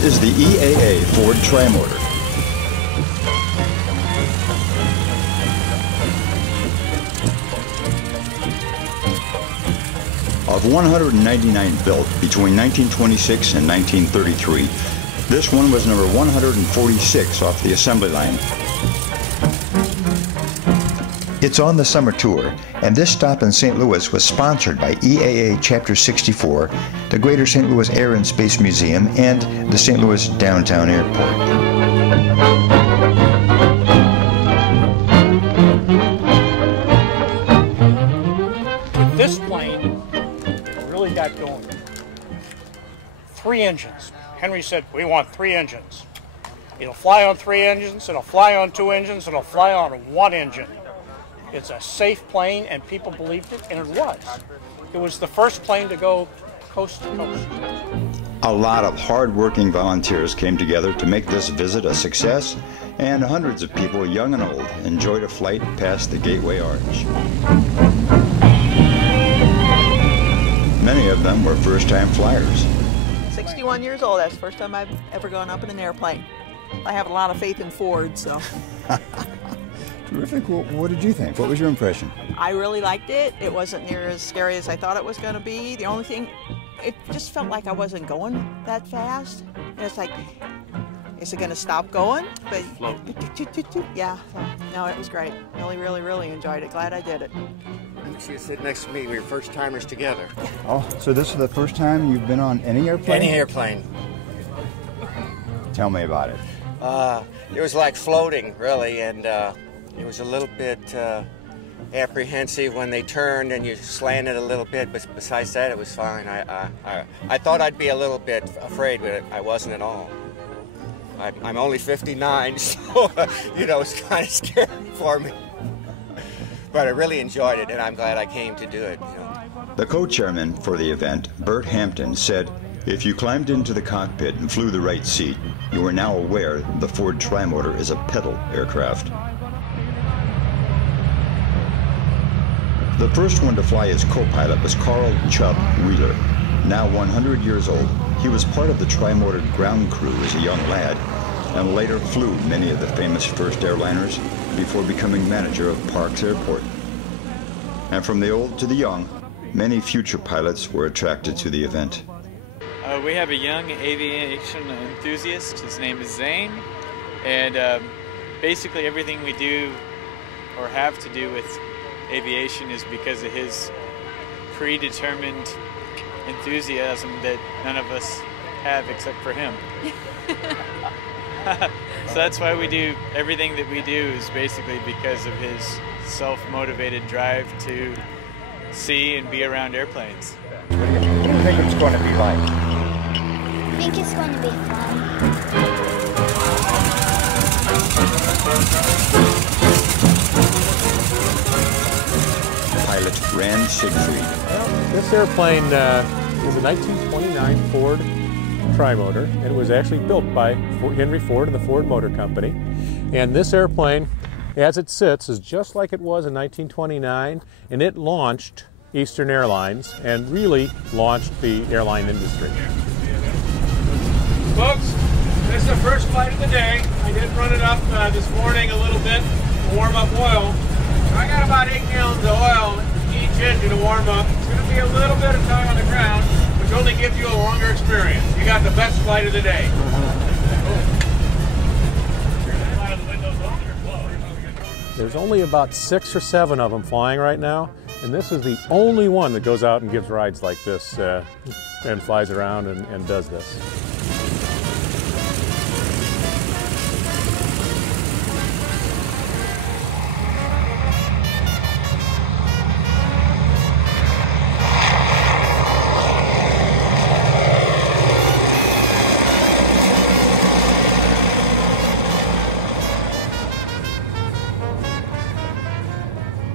This is the EAA Ford Trimotor. Of 199 built between 1926 and 1933, this one was number 146 off the assembly line. It's on the summer tour, and this stop in St. Louis was sponsored by EAA Chapter 64, the Greater St. Louis Air and Space Museum, and the St. Louis Downtown Airport. With this plane, it really got going. 3 engines. Henry said, we want 3 engines. It'll fly on 3 engines, it'll fly on 2 engines, it'll fly on 1 engine. It's a safe plane, and people believed it, and it was. It was the first plane to go coast to coast. A lot of hard-working volunteers came together to make this visit a success, and hundreds of people, young and old, enjoyed a flight past the Gateway Arch. Many of them were first-time flyers. 61 years old, that's the first time I've ever gone up in an airplane. I have a lot of faith in Ford, so. Terrific. What did you think? What was your impression? I really liked it. It wasn't near as scary as I thought it was going to be. The only thing, it just felt like I wasn't going that fast. And it's like, is it going to stop going? But yeah, so, no, it was great. Really, really, really enjoyed it. Glad I did it. She was sitting next to me. We were first timers together. Oh, so this is the first time you've been on any airplane? Any airplane. Tell me about it. It was like floating, really, and it was a little bit apprehensive when they turned and you slanted a little bit, but besides that, it was fine. I thought I'd be a little bit afraid, but I wasn't at all. I'm only 59, so, you know, it's kind of scary for me. But I really enjoyed it, and I'm glad I came to do it. You know. The co-chairman for the event, Bert Hampton, said, if you climbed into the cockpit and flew the right seat, you are now aware the Ford Trimotor is a pedal aircraft. The first one to fly as co-pilot was Carl Chubb Wheeler. Now 100 years old, he was part of the Trimotor ground crew as a young lad, and later flew many of the famous first airliners before becoming manager of Parks Airport. And from the old to the young, many future pilots were attracted to the event. We have a young aviation enthusiast. His name is Zane, and basically everything we do or have to do with aviation is because of his predetermined enthusiasm that none of us have except for him. So that's why we do everything that we do, is basically because of his self-motivated drive to see and be around airplanes. What do you think it's going to be like? I think it's going to be fun. Pilot Rand Siegfried. Well, this airplane is a 1929 Ford Trimotor, and it was actually built by Henry Ford and the Ford Motor Company. And this airplane, as it sits, is just like it was in 1929, and it launched Eastern Airlines and really launched the airline industry. Folks, this is the first flight of the day. I did run it up this morning a little bit to warm up oil. I got about 8 gallons of oil each engine to warm up. It's going to be a little bit of time on the ground, which only gives you a longer experience. You got the best flight of the day. There's only about 6 or 7 of them flying right now, and this is the only one that goes out and gives rides like this and flies around and does this.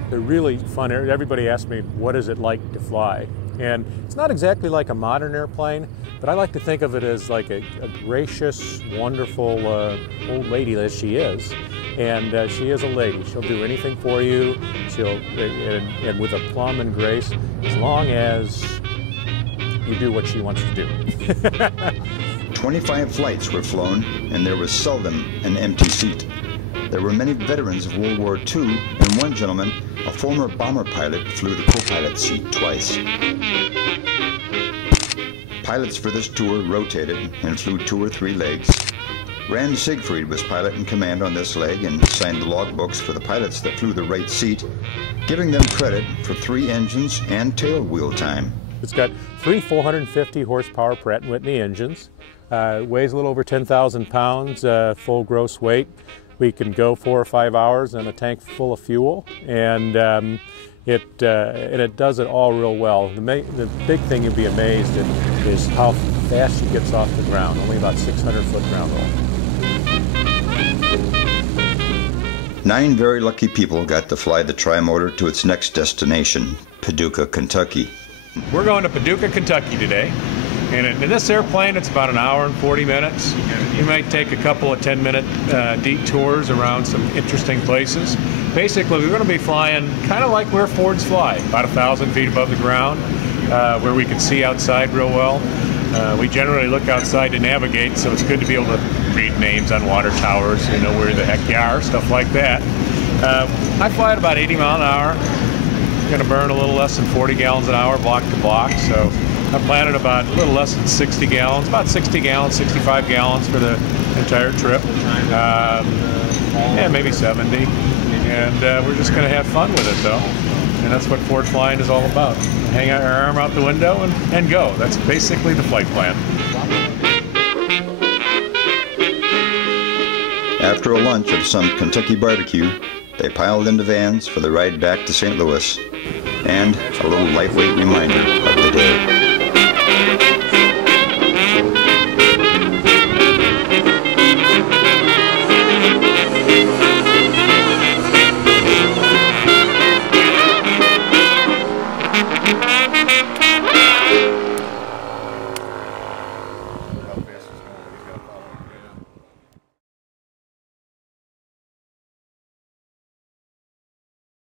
They're really fun. Everybody asks me, what is it like to fly? And it's not exactly like a modern airplane, but I like to think of it as like a gracious, wonderful old lady that she is. And she is a lady. She'll do anything for you. And with aplomb and grace, as long as you do what she wants to do. 25 flights were flown, and there was seldom an empty seat. There were many veterans of World War II, and one gentleman, a former bomber pilot, flew the co-pilot seat twice. Pilots for this tour rotated and flew 2 or 3 legs. Rand Siegfried was pilot in command on this leg and signed the logbooks for the pilots that flew the right seat, giving them credit for 3 engines and tail wheel time. It's got 3 450 horsepower Pratt & Whitney engines. Weighs a little over 10,000 pounds, full gross weight. We can go 4 or 5 hours in a tank full of fuel, and it does it all real well. The big thing you'd be amazed at is how fast it gets off the ground, only about 600-foot ground roll. 9 very lucky people got to fly the tri-motor to its next destination, Paducah, Kentucky. We're going to Paducah, Kentucky today. And in this airplane, it's about 1 hour and 40 minutes. You might take a couple of 10-minute detours around some interesting places. Basically, we're going to be flying kind of like where Fords fly, about 1,000 feet above the ground, where we can see outside real well. We generally look outside to navigate, so it's good to be able to read names on water towers, you know where the heck you are, stuff like that. I fly at about 80 miles an hour. Going to burn a little less than 40 gallons an hour, block to block. So I'm planning about a little less than 60 gallons, about 60 gallons, 65 gallons for the entire trip. Yeah, maybe 70. And we're just going to have fun with it, though. And that's what Ford flying is all about. Hang our arm out the window and go. That's basically the flight plan. After a lunch of some Kentucky barbecue, they piled into vans for the ride back to St. Louis, and a little lightweight reminder of the day.